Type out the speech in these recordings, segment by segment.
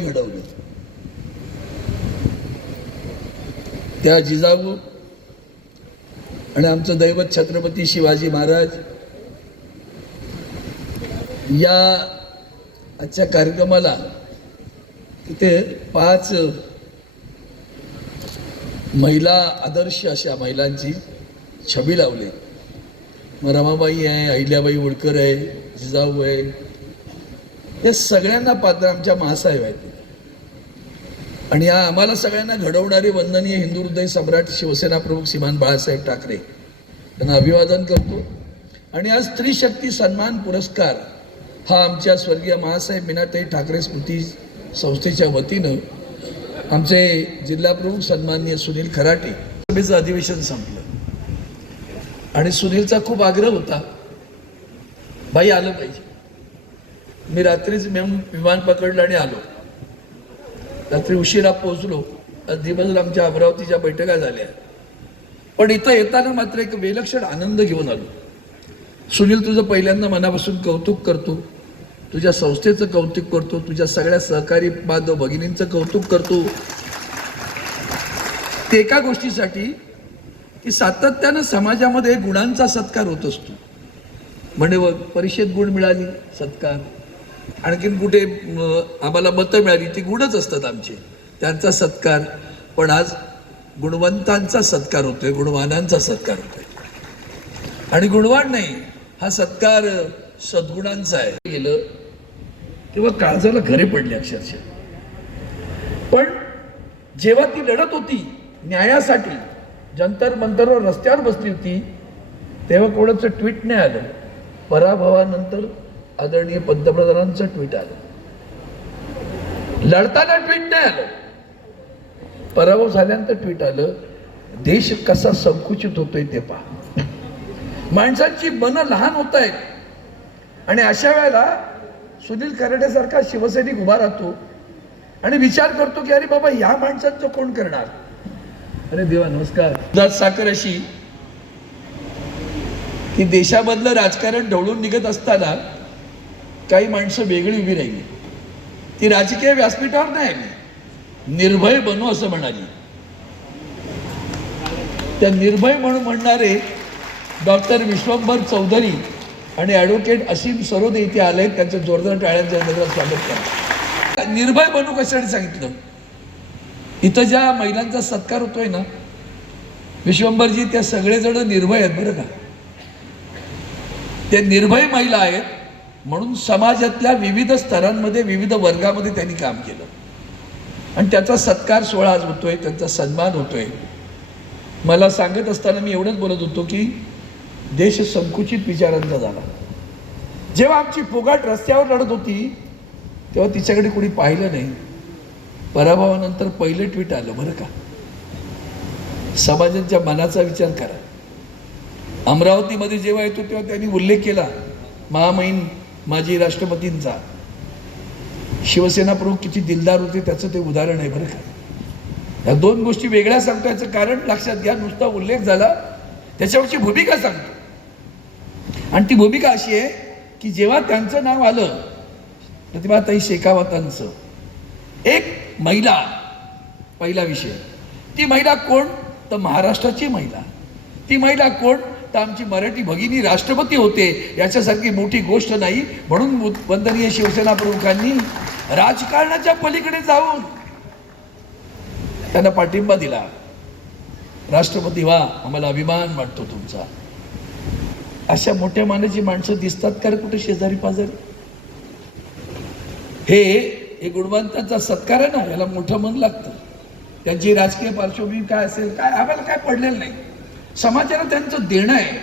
घडवलं. त्या जिजाऊ आणि आमचं दैवत छत्रपती शिवाजी महाराज या आजच्या कार्यक्रमाला तिथे पाच महिला आदर्श अशा महिलांची छबी लावली. मग रमाबाई आहे अहिल्याबाई होळकर आहे जिजाऊ आहे या सगळ्यांना पात्र आमच्या महासाहेब आहेत. आणि या आम्हाला सगळ्यांना घडवणारे वंदनीय हिंदू हृदय सम्राट शिवसेना प्रमुख श्रीमान बाळासाहेब ठाकरे त्यांना अभिवादन करतो. आणि आज स्त्री शक्ती सन्मान पुरस्कार हा आमच्या स्वर्गीय महासाहेब मीनाताई ठाकरे स्मृती संस्थेच्या वतीनं आमचे जिल्हा प्रमुख सन्माननीय सुनील खराटे सभेचं अधिवेशन संपलं. आणि सुनीलचा खूप आग्रह होता बाई आलं पाहिजे. मी रात्रीच मी विमान पकडलं आणि आलो. रात्री उशिरा पोहोचलो. दिवसभर आमच्या अमरावतीच्या बैठका झाल्या. पण इथं येताना मात्र एक विलक्षण आनंद घेऊन आलो. सुनील तुझं पहिल्यांदा मनापासून कौतुक करतो. तुझ्या संस्थेचं कौतुक करतो. तुझ्या सगळ्या सहकारी बांधव भगिनींचं कौतुक करतो. ते एका गोष्टीसाठी की सातत्यानं समाजामध्ये गुणांचा सत्कार होत असतो. म्हणजे परिषद गुण मिळाली सत्कार. आणखीन कुठे आम्हाला मतं मिळाली ती गुणच असतात आमचे. त्यांचा सत्कार. पण आज गुणवंतांचा सत्कार होतोय गुणवानांचा सत्कार होतोय. आणि गुणवान नाही हा सत्कार सद्गुणांचा आहे. गेलं तेव्हा काळजाला घरे पडले अक्षरशः. पण जेव्हा ती लढत होती न्यायासाठी जंतर मंतरवर रस्त्यावर बसली होती तेव्हा कोणाचं ट्विट नाही आलं. पराभवानंतर आदरणीय पंतप्रधानांचं ट्विट आलं. लढताना ट्विट नाही आलं. पराभव झाल्यानंतर ट्विट आलं देश कसा संकुचित होतोय ते पहा. माणसांची मनं लहान होत आहेत. आणि अशा वेळेला सुनील खराडेसारखा शिवसैनिक उभा राहतो आणि विचार करतो की अरे बाबा या माणसांचं कोण करणार? अरे देवा नमस्कार. साखर अशी की देशामधलं राजकारण ढवळून निघत असताना काही माणसं वेगळी उभी राहिली. ती राजकीय व्यासपीठावर नाही आली. निर्भय बनू असं म्हणाली. त्या निर्भय म्हणून म्हणणारे डॉक्टर विश्वंभर चौधरी आणि ॲडव्होकेट असीम सरोदे इथे आले त्यांचं जोरदार टाळ्यांच्या स्वागत करा. निर्भय बनू कशासाठी सांगितलं? इथं ज्या महिलांचा सत्कार होतोय ना विश्वंभरजी त्या सगळेजण निर्भय आहेत बरं का? त्या निर्भय महिला आहेत. म्हणून समाजातल्या विविध स्तरांमध्ये विविध वर्गामध्ये त्यांनी काम केलं. आणि त्याचा सत्कार सोहळा आज होतोय त्यांचा सन्मान होतोय. मला सांगत असताना मी एवढंच बोलत होतो की देश संकुचित विचारांचा झाला. जेव्हा आमची फुगाट रस्त्यावर लढत होती तेव्हा तिच्याकडे कुणी पाहिलं नाही. पराभवानंतर पहिलं ट्विट आलं बरं का? समाजांच्या मनाचा विचार करा. अमरावतीमध्ये जेव्हा येतो तेव्हा त्यांनी उल्लेख केला महामहिम माजी राष्ट्रपतींचा. शिवसेना प्रमुख किती दिलदार होते त्याचं ते उदाहरण आहे बरं का. या दोन गोष्टी वेगळ्या सांगतो याचं कारण लक्षात घ्या नुसता उल्लेख झाला त्याच्यावरची भूमिका सांगतो. आणि ती भूमिका अशी आहे की जेव्हा त्यांचं नाव आलं प्रतिभाताई शेखावतांचं एक महिला पहिला विषय. ती महिला कोण? तर महाराष्ट्राची महिला. ती महिला कोण? आता आमची मराठी भगिनी राष्ट्रपती होते याच्यासारखी मोठी गोष्ट नाही. म्हणून वंदनीय शिवसेना प्रमुखांनी राजकारणाच्या पलीकडे जाऊन त्यांना पाठिंबा दिला. राष्ट्रपती व्हा आम्हाला अभिमान वाटतो तुमचा. अशा मोठ्या मानाची माणसं दिसतात का रे कुठे शेजारी पाजारी? हे हे गुणवंतांचा सत्कार आहे ना याला मोठं मन लागतं. त्यांची राजकीय पार्श्वभूमी काय असेल काय आम्हाला काय पडलेलं नाही. समाजाला त्यांचं देणं आहे.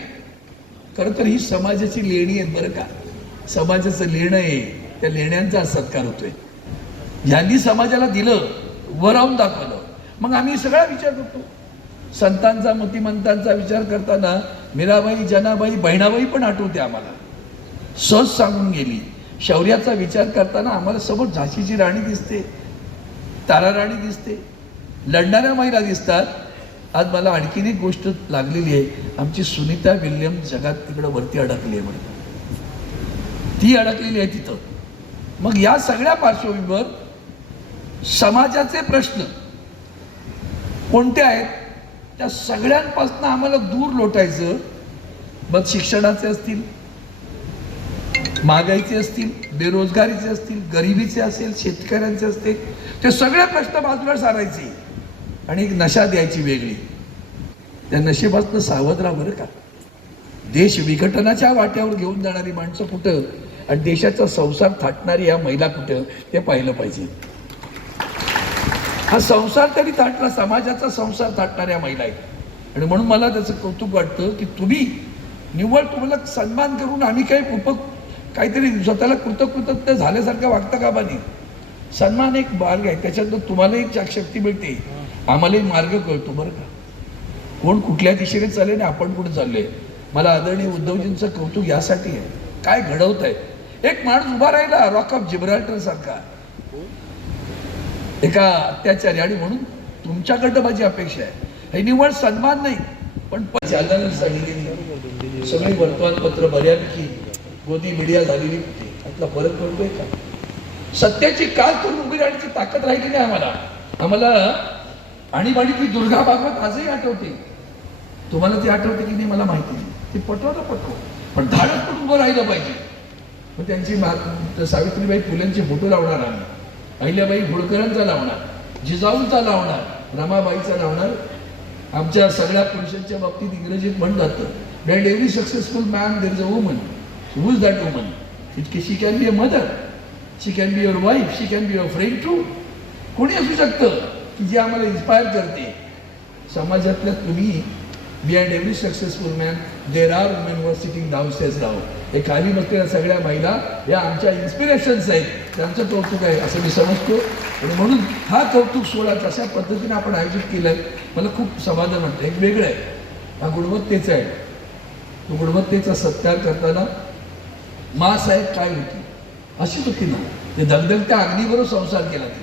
खरं तर ही समाजाची लेणी आहेत बरं का. समाजाचं लेणं आहे. त्या लेण्यांचा सत्कार होतोय. ज्यांनी समाजाला दिलं वरावून दाखवलं. मग आम्ही सगळा विचार करतो. संतांचा मतिमंतांचा विचार करताना मीराबाई जनाबाई बहिणाबाई पण आठवते आम्हाला. सहज सांगून गेली. शौर्याचा विचार करताना आम्हाला समोर झाशीची राणी दिसते तारा राणी दिसते लढणाऱ्या महिला दिसतात आज मला आणखीन एक गोष्ट लागलेली आहे. आमची सुनीता विल्यम जगात तिकडं वरती अडकली आहे म्हणून. ती अडकलेली आहे तिथं. मग या सगळ्या पार्श्वभूमीवर समाजाचे प्रश्न कोणते आहेत? त्या सगळ्यांपासून आम्हाला दूर लोटायचं मग शिक्षणाचे असतील महागाईचे असतील बेरोजगारीचे असतील गरिबीचे असेल शेतकऱ्यांचे असतील ते सगळे प्रश्न बाजूला सारायचे. आणि एक नशा द्यायची वेगळी. त्या नशेपासून सावध राहा बरं का. देश विघटनाच्या वाट्यावर घेऊन जाणारी माणसं कुठं? आणि देशाचा संसार थाटणारी या महिला कुठं? ते पाहिलं पाहिजे. हा संसार तरी थाटला समाजाचा संसार थाटणाऱ्या महिला आहेत. आणि म्हणून मला त्याचं कौतुक वाटतं की तुम्ही निव्वळ तुम्हाला सन्मान करून आम्ही काही उप काहीतरी स्वतःला कृतकृतज्ञ झाल्यासारखं वागता का नाही सन्मान एक मार्ग आहे. त्याच्यातनं तुम्हालाही शक्ती मिळते. आम्हालाही मार्ग कळतो बरं का. कोण कुठल्या दिशेने चालले आणि आपण कुठे चाललोय मला आदरणीय उद्धवजींचं कौतुक यासाठी आहे. काय घडवत आहे एक माणूस उभा राहिला रॉक ऑफ जिब्राल्टर सारखा. एका अत्याचारी आणि म्हणून तुमच्याकडं माझी अपेक्षा आहे. हे निव्वळ सन्मान नाही पण चालना सांगितलेली. सगळी वर्तमानपत्र बऱ्यापैकी गोदी मीडिया झालेली होती. आपला फरक पडतोय का? सत्याची काल करून उभी राहण्याची ताकद राहिली नाही आम्हाला. आम्हाला आणीबाणीतली दुर्गा भागवत आजही आठवते. तुम्हाला ती आठवते की नाही मला माहिती नाही. ती पटवा ना पटव पण धाडस पण उभं राहिलं पाहिजे. मग त्यांची मा- सावित्रीबाई फुलेंचे फोटो लावणार आम्ही. अहिल्याबाई होळकरांचा लावणार. जिजाऊंचा लावणार. रमाबाईचा लावणार. आमच्या सगळ्या पुरुषांच्या बाबतीत इंग्रजीत म्हणतात जातं. That every successful man there is a woman who is that woman it she can be a mother she can be your wife she can be your friend too कोणी असू शकतं? की जे आम्हाला इन्स्पायर करते. समाजातल्या तुम्ही behind every successful man there are women वर सिटिंग डाऊन स्टेज डाऊन हे खाली बसलेल्या सगळ्या महिला या आमच्या इन्स्पिरेशन्स आहेत. त्यांचं कौतुक आहे असं मी समजतो. आणि म्हणून हा कौतुक सोहळा तशा पद्धतीने आपण आयोजित केलं आहे मला खूप समाधान वाटतं. एक वेगळं आहे. हा गुणवत्तेचा आहे. तो गुणवत्तेचा सत्कार करताना मा साहेब काय होती? अशी होती ना. ते दगदगत्या अग्नीबरोबर संसार केला तिने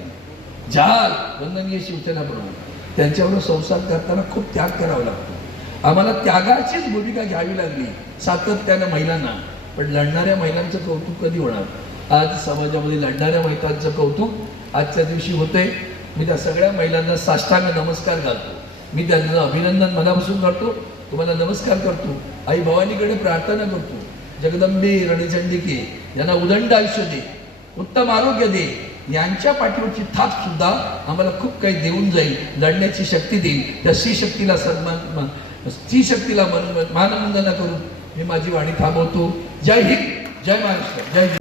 झाल वंदनीय शिवसेना प्रमुख त्यांच्यावर संसार करताना खूप त्याग करावा लागतो. आम्हाला त्यागाचीच भूमिका घ्यावी लागली. सातत्यानं महिलांना पण लढणाऱ्या महिलांचं कौतुक कधी होणार? आज समाजामध्ये लढणाऱ्या महिलांचं कौतुक आजच्या दिवशी होतंय. मी त्या सगळ्या महिलांना साष्टांग नमस्कार घालतो. मी त्यांचं अभिनंदन मनापासून करतो. तुम्हाला नमस्कार करतो. आई भवानीकडे प्रार्थना करतो. जगदंबी रणचंडिके यांना उदंड आयुष्य दे उत्तम आरोग्य दे. यांच्या पाठीवरची थाप सुद्धा आम्हाला खूप काही देऊन जाईल लढण्याची शक्ती देईल. त्या श्री शक्तीला सन्मान स्त्री शक्तीला मन मानवंदना करून मी माझी वाणी थांबवतो. जय हिंद जय महाराष्ट्र जय हिंद.